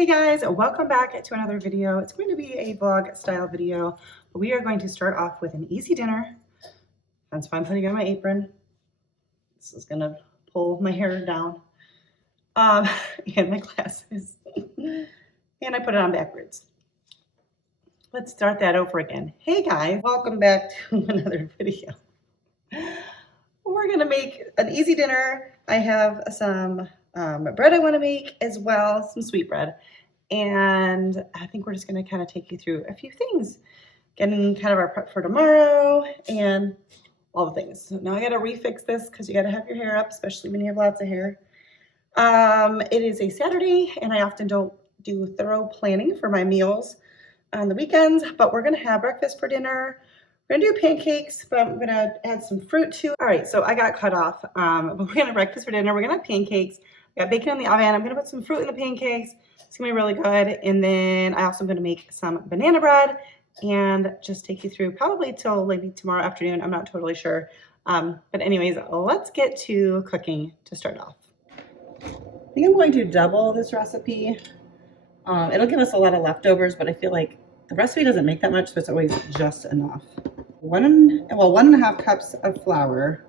Hey guys, welcome back to another video. It's going to be a vlog style video. We are going to start off with an easy dinner. That's why I'm putting on my apron. This is gonna pull my hair down. And my glasses. And I put it on backwards. Let's start that over again. Hey guys, welcome back to another video. We're gonna make an easy dinner. I have some bread I want to make as well, some sweet bread. And I think we're just going to kind of take you through a few things, getting kind of our prep for tomorrow and all the things. So now I got to refix this because you got to have your hair up, especially when you have lots of hair. It is a Saturday and I often don't do thorough planning for my meals on the weekends, but we're going to have breakfast for dinner. We're going to do pancakes, but I'm going to add some fruit too. All right, so I got cut off, but we're going to have breakfast for dinner. We're going to have pancakes. I got bacon in the oven. I'm going to put some fruit in the pancakes. It's going to be really good. And then I also am going to make some banana bread and just take you through probably till maybe tomorrow afternoon. I'm not totally sure. But anyways, let's get to cooking to start off. I think I'm going to double this recipe. It'll give us a lot of leftovers, but I feel like the recipe doesn't make that much, so it's always just enough. 1.5 cups of flour.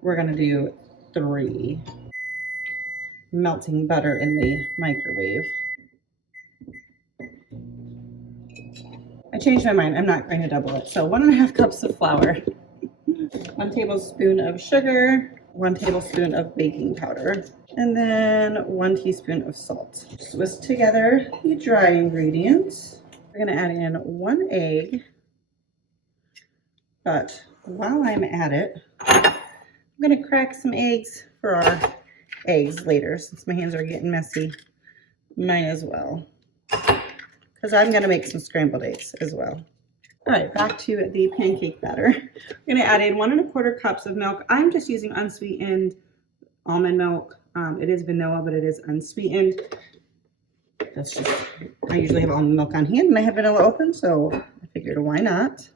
We're going to do 3. Melting butter in the microwave. I changed my mind. I'm not going to double it. So 1.5 cups of flour, 1 tablespoon of sugar, 1 tablespoon of baking powder, and then 1 teaspoon of salt. Just whisk together the dry ingredients. We're going to add in 1 egg. But while I'm at it, I'm going to crack some eggs for our eggs later, since my hands are getting messy. Mine as well, because I'm going to make some scrambled eggs as well. All right, back to the pancake batter. I'm going to add in 1.25 cups of milk. I'm just using unsweetened almond milk. It is vanilla, but it is unsweetened. That's just, I usually have almond milk on hand and I have vanilla open, so I figured why not.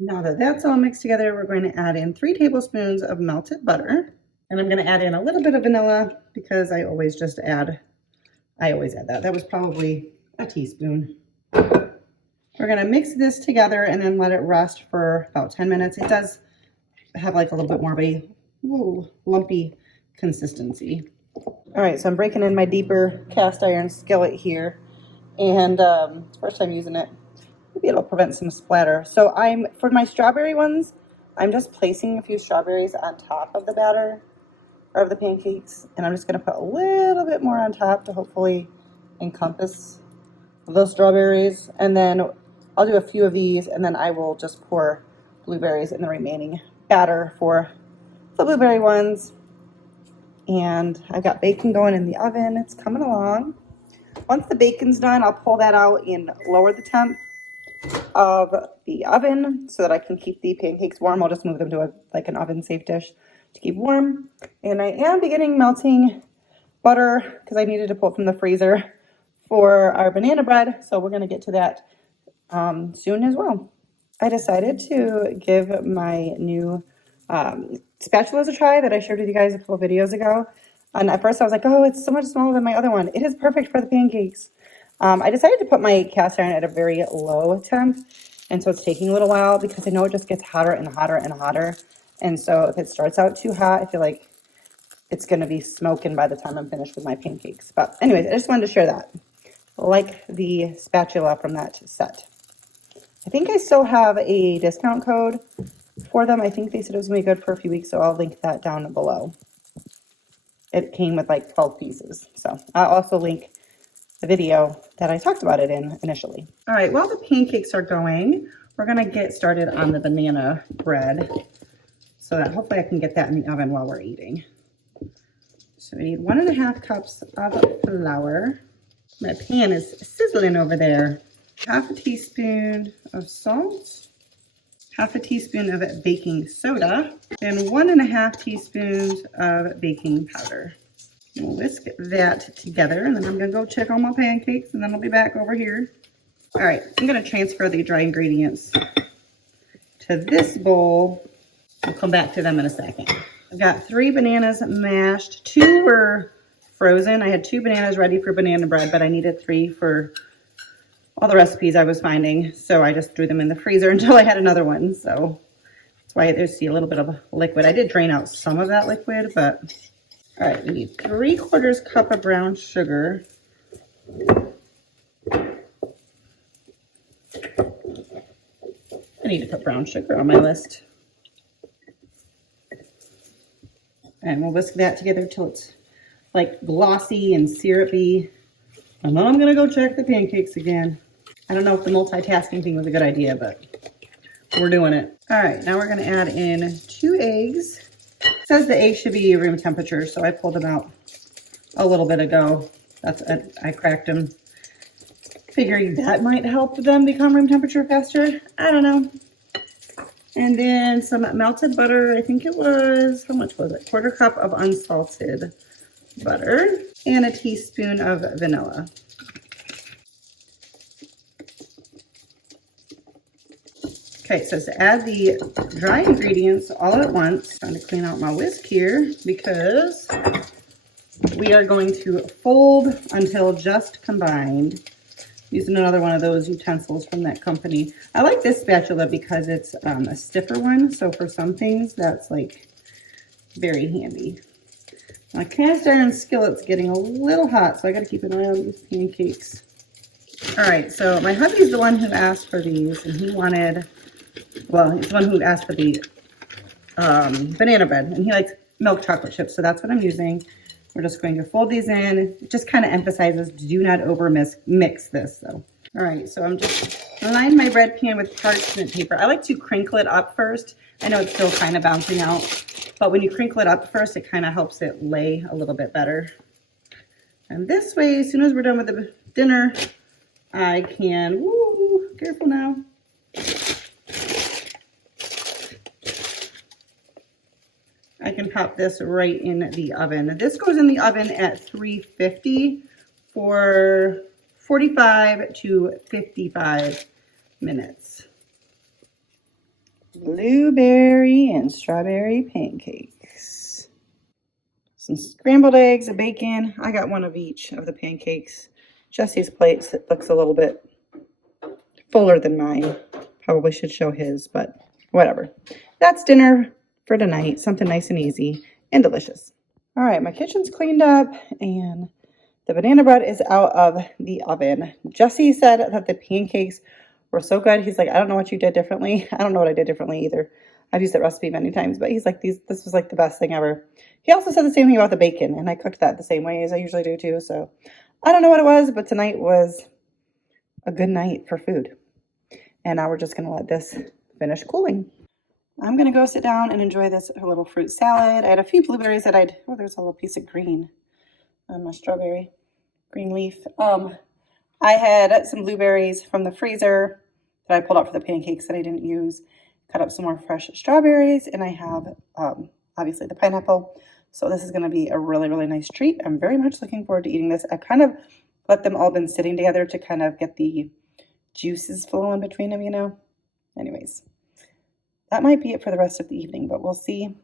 Now that that's all mixed together, we're going to add in 3 tablespoons of melted butter. And I'm going to add in a little bit of vanilla because I always add that. That was probably a teaspoon. We're going to mix this together and then let it rest for about 10 minutes. It does have like a little bit more of a lumpy consistency. All right, so I'm breaking in my deeper cast iron skillet here. And first time using it. Maybe it'll prevent some splatter. So for my strawberry ones, I'm just placing a few strawberries on top of the batter or of the pancakes. And I'm just going to put a little bit more on top to hopefully encompass those strawberries. And then I'll do a few of these and then I will just pour blueberries in the remaining batter for the blueberry ones. And I've got bacon going in the oven. It's coming along. Once the bacon's done, I'll pull that out and lower the temp of the oven so that I can keep the pancakes warm. I'll just move them to an oven safe dish to keep warm. And I am beginning melting butter because I needed to pull it from the freezer for our banana bread. So we're going to get to that soon as well. I decided to give my new spatulas a try that I shared with you guys a couple of videos ago. And at first I was like, oh, it's so much smaller than my other one. It is perfect for the pancakes. I decided to put my cast iron at a very low temp, and so it's taking a little while because I know it just gets hotter and hotter and hotter. And so if it starts out too hot, I feel like it's going to be smoking by the time I'm finished with my pancakes. But anyways, I just wanted to share that. Like the spatula from that set. I think I still have a discount code for them. I think they said it was going to be good for a few weeks, so I'll link that down below. It came with like 12 pieces. So I'll also link the video that I talked about it in initially. All right, while the pancakes are going, we're gonna get started on the banana bread so that hopefully I can get that in the oven while we're eating. So we need 1.5 cups of flour. My pan is sizzling over there. 1/2 teaspoon of salt, 1/2 teaspoon of baking soda, and 1.5 teaspoons of baking powder. We'll whisk that together, and then I'm going to go check on my pancakes, and then I'll be back over here. All right, I'm going to transfer the dry ingredients to this bowl. I'll come back to them in a second. I've got 3 bananas mashed. 2 were frozen. I had 2 bananas ready for banana bread, but I needed 3 for all the recipes I was finding. So I just threw them in the freezer until I had another one. So that's why there's a little bit of liquid. I did drain out some of that liquid, but all right, we need 3/4 cup of brown sugar. I need to put brown sugar on my list. And we'll whisk that together till it's like glossy and syrupy. And then I'm gonna go check the pancakes again. I don't know if the multitasking thing was a good idea, but we're doing it. All right, now we're gonna add in 2 eggs. It says the eggs should be room temperature, so I pulled them out a little bit ago. I cracked them, figuring that might help them become room temperature faster. I don't know. And then some melted butter. I think it was, how much was it? 1/4 cup of unsalted butter and a teaspoon of vanilla. Okay, so to add the dry ingredients all at once, I'm trying to clean out my whisk here because we are going to fold until just combined. Using another one of those utensils from that company. I like this spatula because it's a stiffer one, so for some things that's like very handy. My cast iron skillet's getting a little hot, so I gotta keep an eye on these pancakes. All right, so my hubby's the one who asked for these, and he wanted, well, he's the one who asked for the banana bread, and he likes milk chocolate chips, so that's what I'm using. We're just going to fold these in. It just kind of emphasizes, do not over mix this though. All right, so I'm just line my bread pan with parchment paper. I like to crinkle it up first. I know it's still kind of bouncing out, but when you crinkle it up first, it kind of helps it lay a little bit better. And this way, as soon as we're done with the dinner, I can, woo, careful now. I can pop this right in the oven. This goes in the oven at 350 for 45 to 55 minutes. Blueberry and strawberry pancakes. Some scrambled eggs, a bacon. I got one of each of the pancakes. Jesse's plate looks a little bit fuller than mine. Probably should show his, but whatever. That's dinner for tonight, something nice and easy and delicious. All right, my kitchen's cleaned up and the banana bread is out of the oven. Jesse said that the pancakes were so good. He's like, I don't know what you did differently. I don't know what I did differently either. I've used that recipe many times, but he's like, this was like the best thing ever. He also said the same thing about the bacon, and I cooked that the same way as I usually do too. So I don't know what it was, but tonight was a good night for food. And now we're just gonna let this finish cooling. I'm gonna go sit down and enjoy this little fruit salad. I had a few blueberries that oh, there's a little piece of green on my strawberry, green leaf. I had some blueberries from the freezer that I pulled out for the pancakes that I didn't use. Cut up some more fresh strawberries, and I have obviously the pineapple. So this is gonna be a really, really nice treat. I'm very much looking forward to eating this. I've kind of let them all been sitting together to kind of get the juices flowing between them, you know? Anyways. That might be it for the rest of the evening, but we'll see.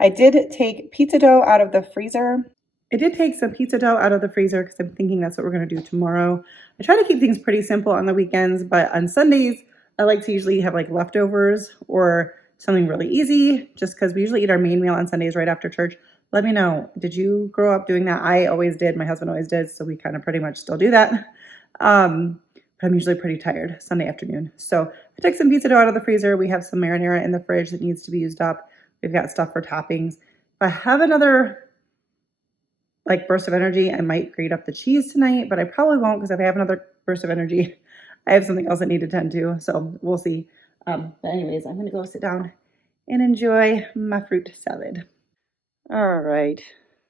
I did take pizza dough out of the freezer. I did take some pizza dough out of the freezer because I'm thinking that's what we're going to do tomorrow. I try to keep things pretty simple on the weekends, but on Sundays, I like to usually have like leftovers or something really easy just because we usually eat our main meal on Sundays right after church. Let me know, did you grow up doing that? I always did. My husband always did, so we kind of pretty much still do that. But I'm usually pretty tired Sunday afternoon. So I took some pizza dough out of the freezer. We have some marinara in the fridge that needs to be used up. We've got stuff for toppings. If I have another like burst of energy, I might grate up the cheese tonight, but I probably won't because if I have another burst of energy, I have something else I need to tend to. So we'll see. But anyways, I'm gonna go sit down and enjoy my fruit salad. All right.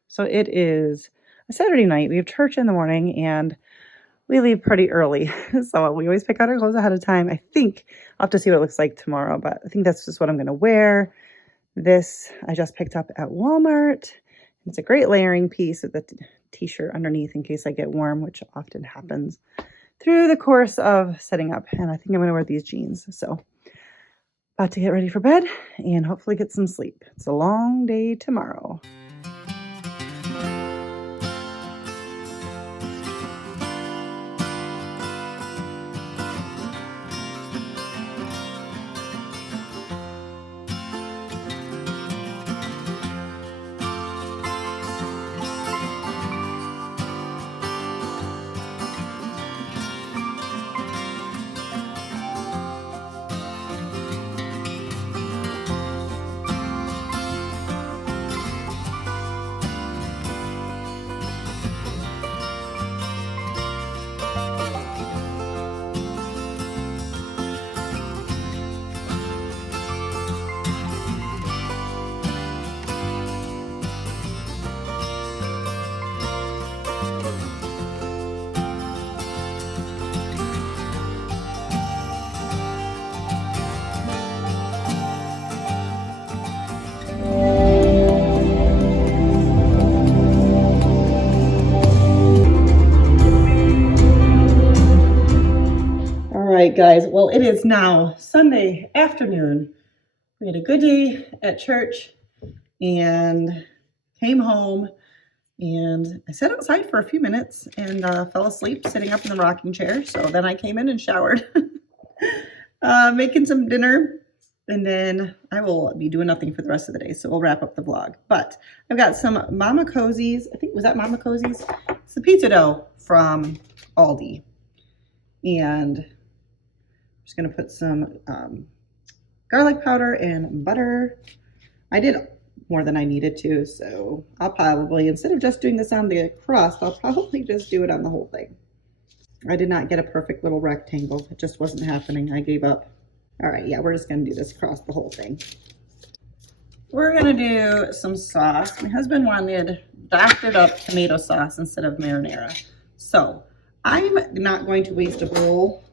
So it is a Saturday night. We have church in the morning and we leave pretty early, so we always pick out our clothes ahead of time. I think I'll have to see what it looks like tomorrow, but I think that's just what I'm going to wear. This I just picked up at Walmart. It's a great layering piece with the t-shirt underneath in case I get warm, which often happens through the course of setting up. And I think I'm going to wear these jeans. So about to get ready for bed and hopefully get some sleep. It's a long day tomorrow. right, guys. Well, it is now Sunday afternoon. We had a good day at church and came home, and I sat outside for a few minutes and fell asleep sitting up in the rocking chair. So then I came in and showered, making some dinner, and then I will be doing nothing for the rest of the day. So we'll wrap up the vlog. But I've got some Mama Cozy's. I think, was that Mama Cozy's? It's the pizza dough from Aldi. And I'm just going to put some garlic powder and butter. I did more than I needed to, so I'll probably, instead of just doing this on the crust, I'll probably just do it on the whole thing. I did not get a perfect little rectangle. It just wasn't happening. I gave up. All right, yeah, we're just going to do this across the whole thing. We're going to do some sauce. My husband wanted doctored up tomato sauce instead of marinara. So I'm not going to waste a bowl.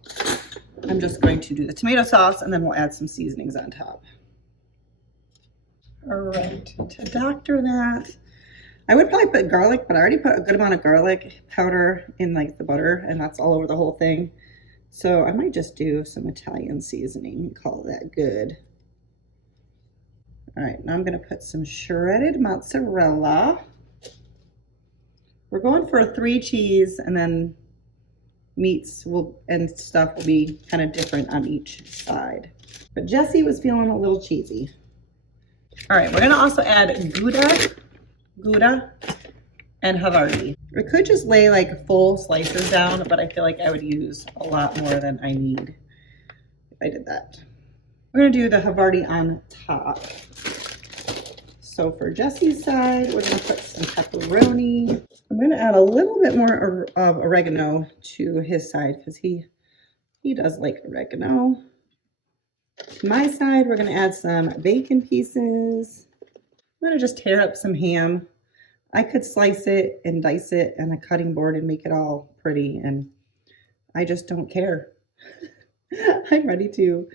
I'm just going to do the tomato sauce, and then we'll add some seasonings on top. All right, to doctor that, I would probably put garlic, but I already put a good amount of garlic powder in like the butter, and that's all over the whole thing. So I might just do some Italian seasoning and call that good. All right, now I'm gonna put some shredded mozzarella. We're going for a 3 cheese, and then meats and stuff will be kind of different on each side. But Jesse was feeling a little cheesy. All right, we're gonna also add Gouda, and Havarti. I could just lay like full slices down, but I feel like I would use a lot more than I need if I did that. We're gonna do the Havarti on top. So for Jesse's side, we're gonna put some pepperoni. I'm gonna add a little bit more of oregano to his side because he does like oregano. To my side, we're gonna add some bacon pieces. I'm gonna just tear up some ham. I could slice it and dice it on a cutting board and make it all pretty, and I just don't care. I'm ready to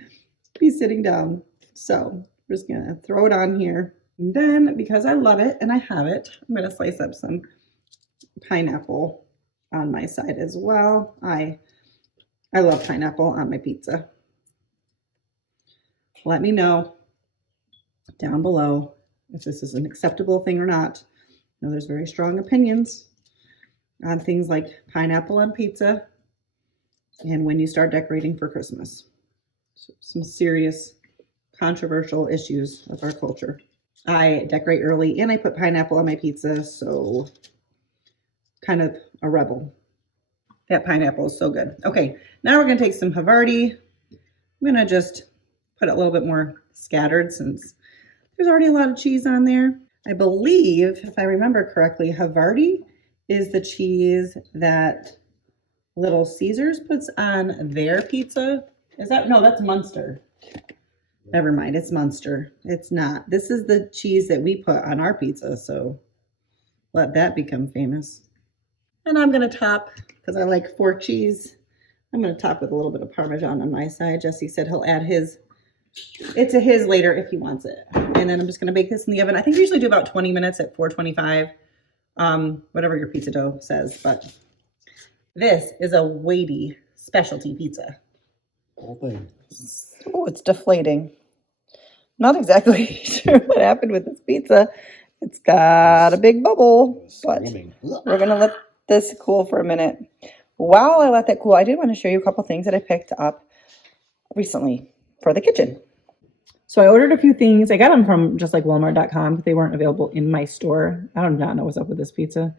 be sitting down. So we're just gonna throw it on here. And then, because I love it and I have it, I'm gonna slice up some pineapple on my side as well. I love pineapple on my pizza. Let me know down below if this is an acceptable thing or not. I know there's very strong opinions on things like pineapple on pizza and when you start decorating for Christmas. So some serious controversial issues of our culture. I decorate early and I put pineapple on my pizza, so kind of a rebel. That pineapple is so good. Okay, now we're gonna take some Havarti. I'm gonna just put it a little bit more scattered since there's already a lot of cheese on there. I believe, if I remember correctly, Havarti is the cheese that Little Caesars puts on their pizza. Is that, no, that's Munster. Never mind, it's Munster. It's not. This is the cheese that we put on our pizza, so let that become famous. And I'm gonna top, because I like fork cheese, I'm gonna top with a little bit of Parmesan on my side. Jesse said he'll add his, it's a his later if he wants it. And then I'm just gonna bake this in the oven. I think we usually do about 20 minutes at 425, whatever your pizza dough says, but this is a weighty specialty pizza. Whole thing. Oh, it's deflating. Not exactly sure what happened with this pizza. It's got a big bubble, but we're gonna let this cool for a minute. While I let that cool, I did want to show you a couple things that I picked up recently for the kitchen. So I ordered a few things. I got them from just like Walmart.com, but they weren't available in my store. I do not know what's up with this pizza.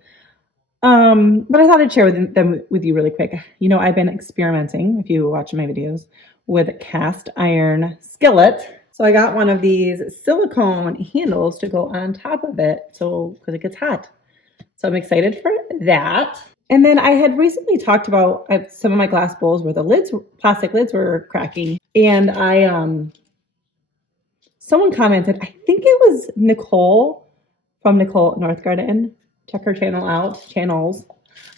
But I thought I'd share them with you really quick. You know, I've been experimenting, if you watch my videos, with cast iron skillet. So I got one of these silicone handles to go on top of it, so because it gets hot. So I'm excited for that. And then I had recently talked about some of my glass bowls where the plastic lids were cracking. And someone commented, I think it was Nicole from Nicole Northgarden, check her channels,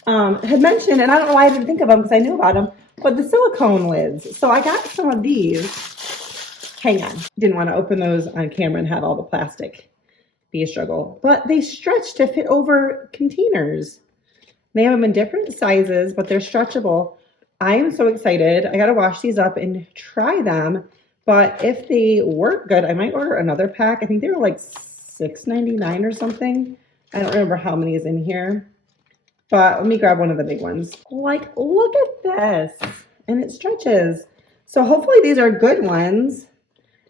had mentioned, and I don't know why I didn't think of them because I knew about them, but the silicone lids. So I got some of these. Hang on. Didn't want to open those on camera and have all the plastic be a struggle. But they stretch to fit over containers. They have them in different sizes, but they're stretchable. I am so excited. I got to wash these up and try them. But if they work good, I might order another pack. I think they were like $6.99 or something. I don't remember how many is in here. But let me grab one of the big ones. Like, look at this. And it stretches. So hopefully these are good ones.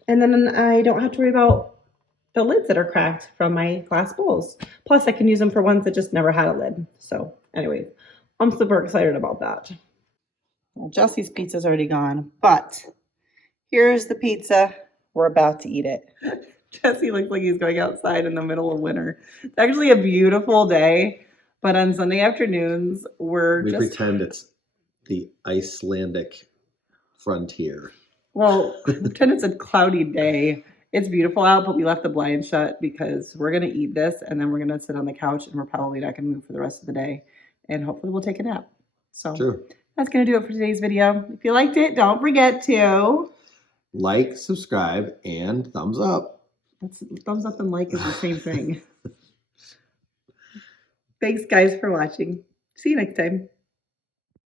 And then I don't have to worry about the lids that are cracked from my glass bowls. Plus I can use them for ones that just never had a lid. So anyway, I'm super excited about that. Well, Jesse's pizza's already gone, but here's the pizza. We're about to eat it. Jesse looks like he's going outside in the middle of winter. It's actually a beautiful day, but on Sunday afternoons, we pretend it's the Icelandic frontier. Well, pretend it's a cloudy day. It's beautiful out, but we left the blinds shut because we're going to eat this and then we're going to sit on the couch and we're probably not going to move for the rest of the day. And hopefully we'll take a nap. So True. That's going to do it for today's video. If you liked it, don't forget to like, subscribe, and thumbs up. Thumbs up and like is the same thing. Thanks, guys, for watching. See you next time.